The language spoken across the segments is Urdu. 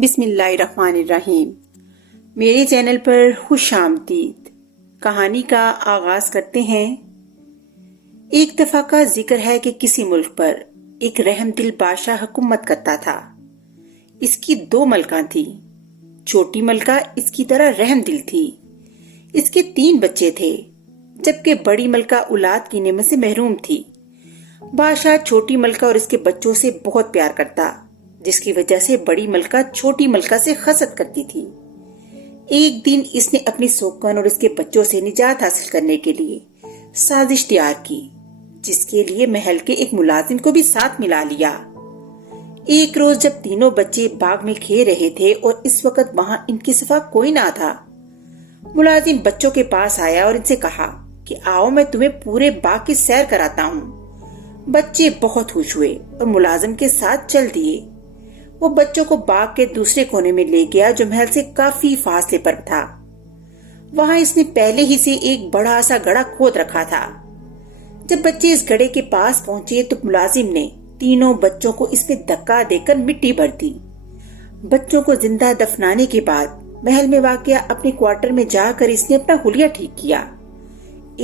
بسم اللہ الرحمن الرحیم۔ میرے چینل پر خوش آمدید۔ کہانی کا آغاز کرتے ہیں۔ ایک دفعہ کا ذکر ہے کہ کسی ملک پر ایک رحم دل بادشاہ حکومت کرتا تھا۔ اس کی 2 ملکہ تھیں۔ چھوٹی ملکہ اس کی طرح رحم دل تھی۔ اس کے 3 بچے تھے، جبکہ بڑی ملکہ اولاد کی نعمت سے محروم تھی۔ بادشاہ چھوٹی ملکہ اور اس کے بچوں سے بہت پیار کرتا، جس کی وجہ سے بڑی ملکہ چھوٹی ملکہ سے حسد کرتی تھی۔ ایک دن اس نے اپنی سوکن اور اس کے بچوں سے نجات حاصل کرنے کے لیے سازش تیار کی، جس کے لیے محل کے ایک ملازم کو بھی ساتھ ملا لیا۔ ایک روز جب تینوں بچے باغ میں کھیل رہے تھے اور اس وقت وہاں ان کے سوا کوئی نہ تھا، ملازم بچوں کے پاس آیا اور ان سے کہا کہ آؤ میں تمہیں پورے باغ کی سیر کراتا ہوں۔ بچے بہت خوش ہوئے اور ملازم کے ساتھ چل دیے۔ وہ بچوں کو باغ کے دوسرے کونے میں لے گیا جو محل سے کافی فاصلے پر تھا۔ وہاں اس نے پہلے ہی سے ایک بڑا سا گڑھا کھود رکھا تھا۔ جب بچے اس گڑھے کے پاس پہنچے تو ملازم نے تینوں بچوں کو اس میں دھکا دے کر مٹی بھر دی۔ بچوں کو زندہ دفنانے کے بعد محل میں واقع اپنے کوارٹر میں جا کر اس نے اپنا حلیہ ٹھیک کیا۔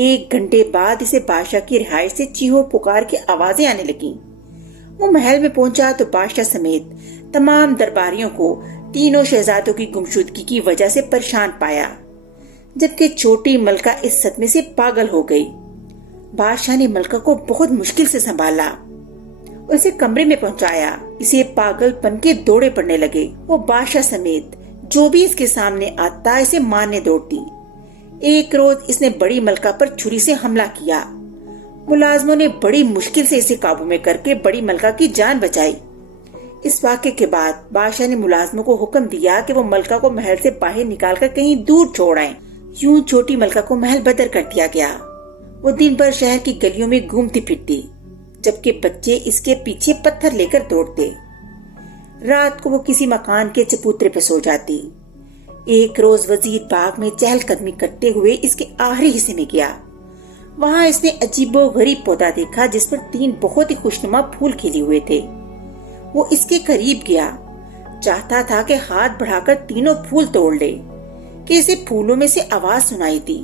1 گھنٹے بعد اسے بادشاہ کی رہائش سے چیخو پکار کی آوازیں آنے لگیں۔ وہ محل میں پہنچا تو بادشاہ سمیت تمام درباریوں کو تینوں شہزادوں کی گمشدگی کی وجہ سے پریشان پایا، جبکہ چھوٹی ملکہ اس صدمے سے پاگل ہو گئی۔ بادشاہ نے ملکہ کو بہت مشکل سے سنبھالا اور اسے کمرے میں پہنچایا۔ اسے پاگل پن کے دوڑے پڑنے لگے۔ وہ بادشاہ سمیت جو بھی اس کے سامنے آتا اسے مارنے دوڑتی۔ ایک روز اس نے بڑی ملکہ پر چھری سے حملہ کیا۔ ملازموں نے بڑی مشکل سے اسے قابو میں کر کے بڑی ملکہ کی جان بچائی۔ اس واقعے کے بعد بادشاہ نے ملازموں کو حکم دیا کہ وہ ملکہ کو محل سے باہر نکال کر کہیں دور چھوڑ آئیں۔ یوں چھوٹی ملکہ کو محل بدر کر دیا گیا۔ وہ دن بھر شہر کی گلیوں میں گھومتی پھرتی، جبکہ بچے اس کے پیچھے پتھر لے کر دوڑتے۔ رات کو وہ کسی مکان کے چبوترے پر سو جاتی۔ ایک روز وزیر باغ میں چہل قدمی کرتے ہوئے اس کے آخری حصے میں گیا۔ وہاں اس نے عجیب و غریب پودا دیکھا جس پر 3 بہت ہی خوشنما پھول کھلے ہوئے تھے۔ وہ اس کے قریب گیا، چاہتا تھا کہ ہاتھ بڑھا کر تینوں پھول توڑ لے کہ اسے پھولوں میں سے آواز سنائی دی،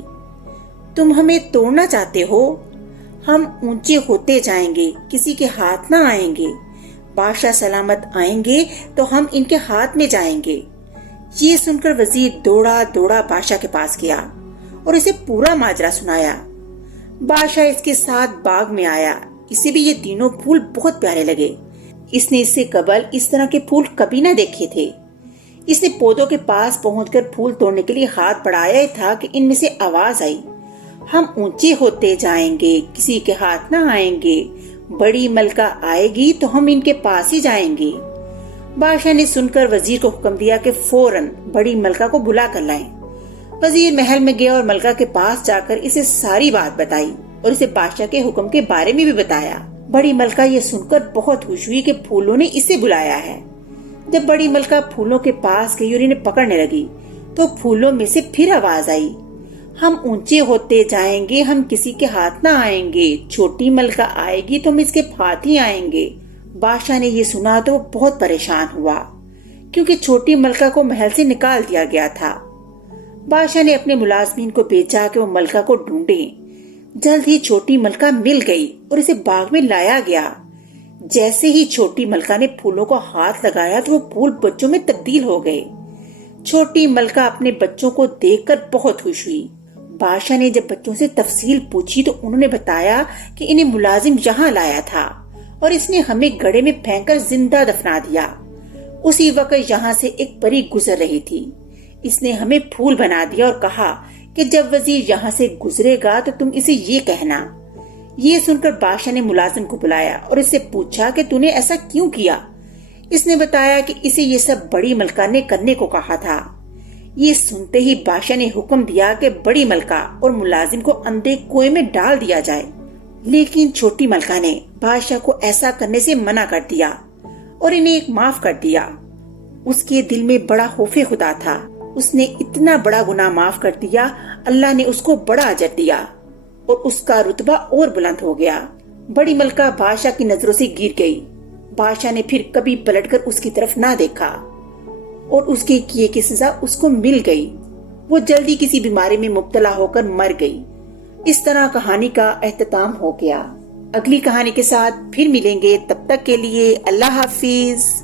تم ہمیں توڑنا چاہتے ہو؟ ہم اونچے ہوتے جائیں گے، کسی کے ہاتھ نہ آئیں گے۔ بادشاہ سلامت آئیں گے تو ہم ان کے ہاتھ میں جائیں گے۔ یہ سن کر وزیر دوڑا دوڑا بادشاہ کے پاس گیا اور اسے پورا ماجرا سنایا۔ بادشاہ اس کے ساتھ باغ میں آیا۔ اسے بھی یہ تینوں پھول بہت پیارے لگے۔ اس نے اس سے قبل اس طرح کے پھول کبھی نہ دیکھے تھے۔ اس نے پودوں کے پاس پہنچ کر پھول توڑنے کے لیے ہاتھ بڑھایا ہی تھا کہ ان میں سے آواز آئی، ہم اونچے ہوتے جائیں گے، کسی کے ہاتھ نہ آئیں گے، بڑی ملکہ آئے گی تو ہم ان کے پاس ہی جائیں گے۔ بادشاہ نے سن کر وزیر کو حکم دیا کہ فوراً بڑی ملکہ کو بلا کر لائیں۔ وزیر محل میں گیا اور ملکہ کے پاس جا کر اسے ساری بات بتائی اور اسے بادشاہ کے حکم کے بارے میں بھی بتایا۔ بڑی ملکہ یہ سن کر بہت خوش ہوئی کہ پھولوں نے اسے بلایا ہے۔ جب بڑی ملکہ پھولوں کے پاس گئی اور انہیں پکڑنے لگی تو پھولوں میں سے پھر آواز آئی، ہم اونچے ہوتے جائیں گے، ہم کسی کے ہاتھ نہ آئیں گے، چھوٹی ملکہ آئے گی تو ہم اس کے ہاتھ ہی آئیں گے۔ بادشاہ نے یہ سنا تو وہ بہت پریشان ہوا، کیونکہ چھوٹی ملکہ کو محل سے نکال دیا گیا تھا۔ بادشاہ نے اپنے ملازمین کو بھیجا کہ وہ ملکہ کو ڈھونڈیں۔ جلد ہی چھوٹی ملکہ مل گئی اور اسے باغ میں لایا گیا۔ جیسے ہی چھوٹی ملکہ نے پھولوں کو ہاتھ لگایا تو وہ پھول بچوں میں تبدیل ہو گئے۔ چھوٹی ملکہ اپنے بچوں کو دیکھ کر بہت خوش ہوئی۔ بادشاہ نے جب بچوں سے تفصیل پوچھی تو انہوں نے بتایا کہ انہیں ملازم یہاں لایا تھا اور اس نے ہمیں گڑھے میں پھینک کر زندہ دفنا دیا۔ اسی وقت یہاں سے ایک پری گزر رہی تھی۔ اس نے ہمیں پھول بنا دیا اور کہا کہ جب وزیر یہاں سے گزرے گا تو تم اسے یہ کہنا۔ یہ سن کر بادشاہ نے ملازم کو بلایا اور اس سے پوچھا کہ تو نے ایسا کیوں کیا؟ اس نے بتایا کہ اسے یہ سب بڑی ملکہ نے کرنے کو کہا تھا۔ یہ سنتے ہی بادشاہ نے حکم دیا کہ بڑی ملکہ اور ملازم کو اندھے کنویں میں ڈال دیا جائے، لیکن چھوٹی ملکہ نے بادشاہ کو ایسا کرنے سے منع کر دیا اور انہیں معاف کر دیا۔ اس کے دل میں بڑا خوف خدا تھا۔ اس نے اتنا بڑا گناہ معاف کر دیا، اللہ نے اس کو بڑا اجر دیا اور اس کا رتبہ اور بلند ہو گیا۔ بڑی ملکہ بادشاہ کی نظروں سے گر گئی۔ بادشاہ نے پھر کبھی پلٹ کر اس کی طرف نہ دیکھا اور اس کے کیے کی سزا اس کو مل گئی۔ وہ جلدی کسی بیماری میں مبتلا ہو کر مر گئی۔ اس طرح کہانی کا اختتام ہو گیا۔ اگلی کہانی کے ساتھ پھر ملیں گے، تب تک کے لیے اللہ حافظ۔